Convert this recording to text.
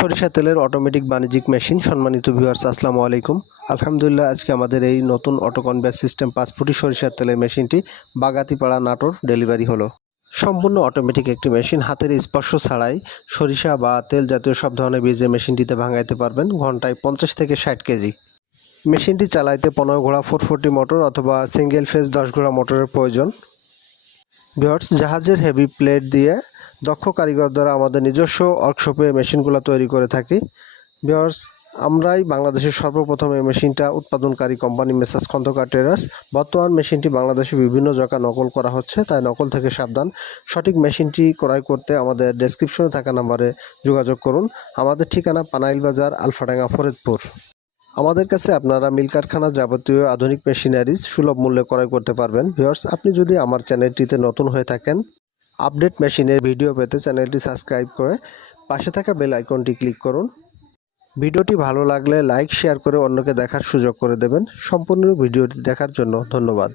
সরিষা তেলের অটোমেটিক বাণিজ্যিক মেশিন সম্মানিত ভিউয়ার্স আসসালামু আলাইকুম। আলহামদুলিল্লাহ, আজকে আমাদের এই নতুন অটো সিস্টেম পাঁচ ফুটি সরিষার তেলের মেশিনটি বাগাতিপাড়া নাটোর ডেলিভারি হলো। সম্পূর্ণ অটোমেটিক একটি মেশিন হাতের স্পর্শ ছাড়াই সরিষা বা তেল জাতীয় সব ধরনের বীজে মেশিনটিতে ভাঙাইতে পারবেন, ঘন্টায় পঞ্চাশ থেকে ষাট কেজি। মেশিনটি চালাইতে পনেরো ঘোড়া ফোর ফোরটি মোটর অথবা সিঙ্গেল ফেজ দশ ঘোড়া মোটরের প্রয়োজন। ভিওর্স জাহাজের হেভি প্লেট দিয়ে দক্ষ কারিগর দ্বারা আমাদের নিজস্ব ওয়ার্কশপে মেশিনগুলো তৈরি করে থাকি। ভিওর্স আমরাই বাংলাদেশের সর্বপ্রথম এই মেশিনটা উৎপাদনকারী কোম্পানি মেসাজ খন্দকার ট্রেডার্স। বর্তমান মেশিনটি বাংলাদেশে বিভিন্ন জায়গা নকল করা হচ্ছে, তাই নকল থেকে সাবধান। সঠিক মেশিনটি ক্রয় করতে আমাদের ডেসক্রিপশনে থাকা নাম্বারে যোগাযোগ করুন। আমাদের ঠিকানা পানাইল বাজার, আলফাডাঙ্গা, ফরিদপুর। আমাদের কাছে আপনারা মিল কারখানা যাবতীয় আধুনিক মেশিনারিজ সুলভ মূল্যে ক্রয় করতে পারবেন। ভিওর্স আপনি যদি আমার চ্যানেলটিতে নতুন হয়ে থাকেন আপডেট মেশিনের ভিডিও পেতে চ্যানেলটি সাবস্ক্রাইব করে পাশে থাকা বেল আইকনটি ক্লিক করুন। ভিডিওটি ভালো লাগলে লাইক, শেয়ার করে অন্যকে দেখার সুযোগ করে দেবেন। সম্পূর্ণ ভিডিওটি দেখার জন্য ধন্যবাদ।